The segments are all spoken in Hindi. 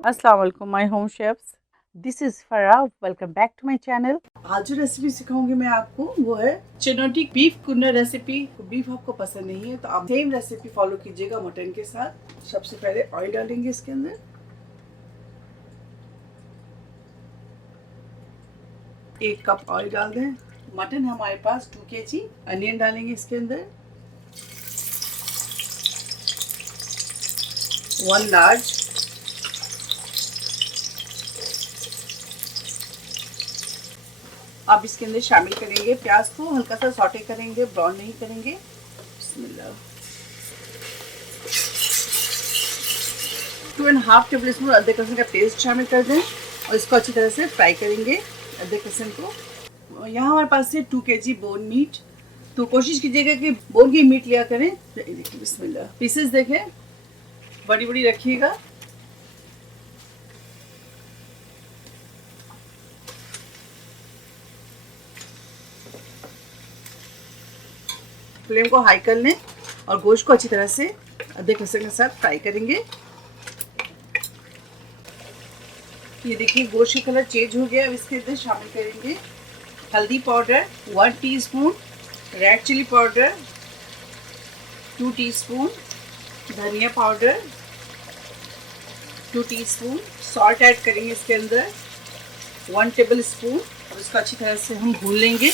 अस्सलाम वालेकुम my home chefs. This is Farah. Welcome back to my channel. आज जो रेसिपी सिखाऊंगी मैं आपको वो है Chinioti beef kunna recipe. Beef आपको पसंद नहीं है तो आप सेम रेसिपी फॉलो कीजिएगा मटन के साथ। सबसे पहले ऑयल डालेंगे इसके अंदर। 1 कप ऑयल डाल दें। मटन हमारे पास 2 kg। अनियन डालेंगे इसके अंदर। 1 लार्ज। अब इसके अंदर शामिल करेंगे प्याज को, हल्का सा सॉटे करेंगे, ब्राउन नहीं करेंगे। बिस्मिल्लाह। 2.5 टेबल स्पून अदरक लहसुन का पेस्ट शामिल कर दें और इसको अच्छी तरह से फ्राई करेंगे अदरक लहसुन को। यहाँ हमारे पास है 2 kg बोन मीट, तो कोशिश कीजिएगा कि बोन की मीट लिया करें। देखिए बिस्मिल्लाह, पीसेस देखें बड़ी बड़ी रखिएगा। फ्लेम को हाई कर लें और गोश्त को अच्छी तरह से अदरक लहसुन के साथ फ्राई करेंगे। ये देखिए गोश्त का कलर चेंज हो गया। अब इसके अंदर शामिल करेंगे हल्दी powder 1 teaspoon, red chilli powder 2 teaspoon, धनिया पाउडर 2 टीस्पून, सॉल्ट ऐड करेंगे इसके अंदर 1 टेबल स्पून और इसको अच्छी तरह से हम भून लेंगे।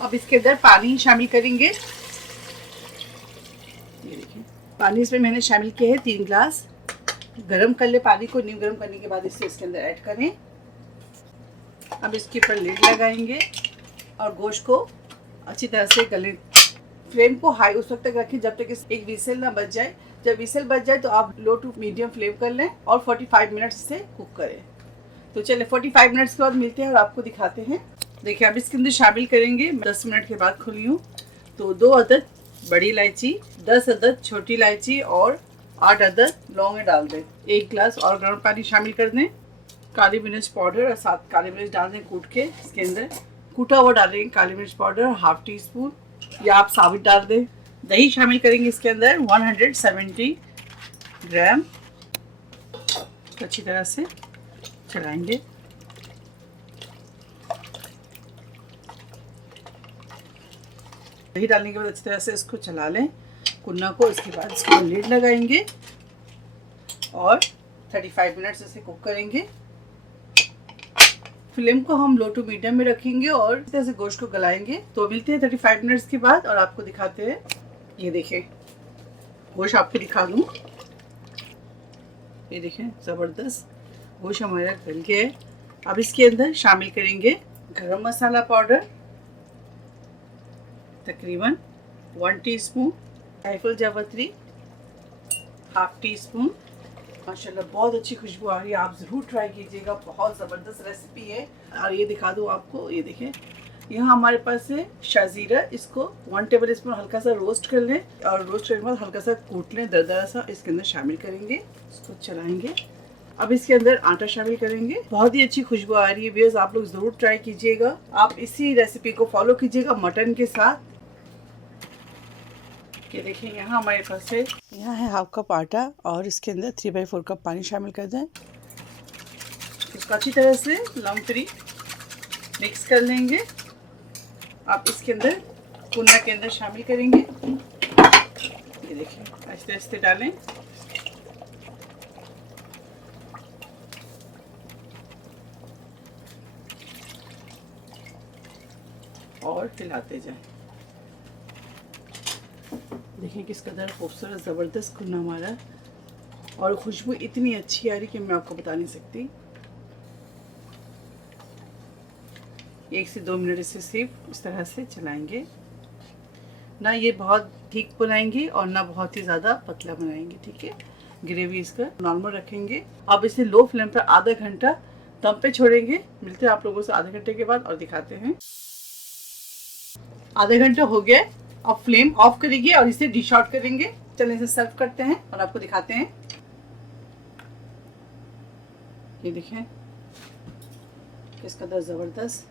अब इसके अंदर पानी शामिल करेंगे। ये देखिए पानी इसमें मैंने शामिल किया है 3 गिलास। गरम कर ले पानी को। नीम गरम करने के बाद इसे इसके अंदर ऐड करें। अब इसके ऊपर लिड लगाएंगे और गोश्त को अच्छी तरह से गले। फ्लेम को हाई उस वक्त तक रखें जब तक एक विसल ना बच जाए। जब विसल बच जाए तो आप लो टू मीडियम फ्लेम कर लें और 45 मिनट इसे कुक करें। तो चलिए 45 मिनट्स के बाद मिलते हैं और आपको दिखाते हैं। देखिए अब इसके अंदर शामिल करेंगे, 10 मिनट के बाद खुली हूँ, तो 2 अदद बड़ी इलायची, 10 अदद छोटी इलायची और 8 अदद लौंग डाल दें। 1 गिलास और गर्म पानी शामिल कर दें। काली मिर्च पाउडर और 7 काली मिर्च डाल दें कूट के। इसके अंदर कूटा हुआ डालेंगे काली मिर्च पाउडर 1/2 टीस्पून या आप साबित डाल दें। दही शामिल करेंगे इसके अंदर 170 ग्राम। अच्छी तरह से चलाएंगे। दही डालने के बाद अच्छी तरह से इसको चला लें कुन्ना को। इसके बाद इसको लिड लगाएंगे और 35 मिनट्स इसे कुक करेंगे। फ्लेम को हम लो टू मीडियम में रखेंगे और इस तरह से गोश्त को गलाएंगे। तो मिलते हैं 35 मिनट्स के बाद और आपको दिखाते हैं। ये देखें गोश्त आपको दिखा दूँ। ये देखें ज़बरदस्त गोश्त हमारा गल गया है। अब इसके अंदर शामिल करेंगे गरम मसाला पाउडर तकरीबन 1 टीस्पून, जायफल जावित्री 1/2 टीस्पून। माशाल्लाह बहुत अच्छी खुशबू आ रही है। आप ज़रूर ट्राई कीजिएगा, बहुत ज़बरदस्त रेसिपी है। और ये दिखा दूँ आपको, ये देखें यहाँ हमारे पास है शाजीरा। इसको 1 टेबल स्पून हल्का सा रोस्ट कर लें और रोस्ट करने के बाद हल्का सा कूट लें दरदरा सा। इसके अंदर शामिल करेंगे, इसको चलाएंगे। अब इसके अंदर आटा शामिल करेंगे। बहुत ही अच्छी खुशबू आ रही है व्यूअर्स, आप लोग ज़रूर ट्राई कीजिएगा। आप इसी रेसिपी को फॉलो कीजिएगा मटन के साथ। ये देखिए यहाँ हमारे पास है, यहाँ है 1/2 कप आटा और इसके अंदर 3/4 कप पानी शामिल कर दें। इसको अच्छी तरह से लम्प फ्री मिक्स कर लेंगे। आप इसके अंदर कुन्ना के अंदर शामिल करेंगे। ये देखिए आहिस्ते आहिस्ते डालें और हिलाते जाएं। देखिए किस कदर खूबसूरत ज़बरदस्त कुन्ना हमारा, और खुशबू इतनी अच्छी आ रही कि मैं आपको बता नहीं सकती। 1 से 2 मिनट इसे सिर्फ इस तरह से चलाएंगे। ना ये बहुत ठीक बनाएंगे और ना बहुत ही ज़्यादा पतला बनाएंगे, ठीक है। ग्रेवी इसका नॉर्मल रखेंगे। अब इसे लो फ्लेम पर आधा घंटा दम पे छोड़ेंगे। मिलते हैं आप लोगों से आधे घंटे के बाद और दिखाते हैं। आधा घंटा हो गया। अब फ्लेम ऑफ करेंगे और इसे डिश आउट करेंगे। चलिए इसे सर्व करते हैं और आपको दिखाते हैं। ये देखें किस कदर ज़बरदस्त।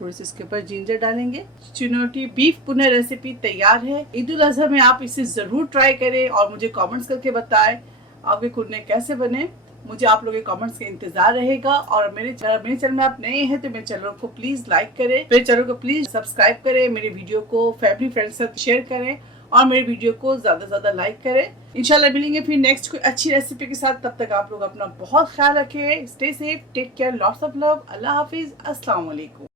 थोड़ी सी इसके ऊपर जिंजर डालेंगे। चिनोटी बीफ पुनः रेसिपी तैयार है। ईद उल अजहा में आप इसे जरूर ट्राई करें और मुझे कमेंट्स करके बताएं आपके कुन्ने कैसे बने। मुझे आप लोगों के कमेंट्स का इंतजार रहेगा। और मेरे चैनल में आप नए हैं तो मेरे चैनल को प्लीज लाइक करें, मेरे चैनल को प्लीज सब्सक्राइब करें, मेरे वीडियो को फैमिली फ्रेंड्स के साथ शेयर करें और मेरे वीडियो को ज्यादा से ज्यादा लाइक करें। इंशाल्लाह मिलेंगे फिर नेक्स्ट कोई अच्छी रेसिपी के साथ। तब तक आप लोग अपना बहुत ख्याल रखें। Stay safe, take care, lots of love. Allah हाफिज, अस्सलाम वालेकुम।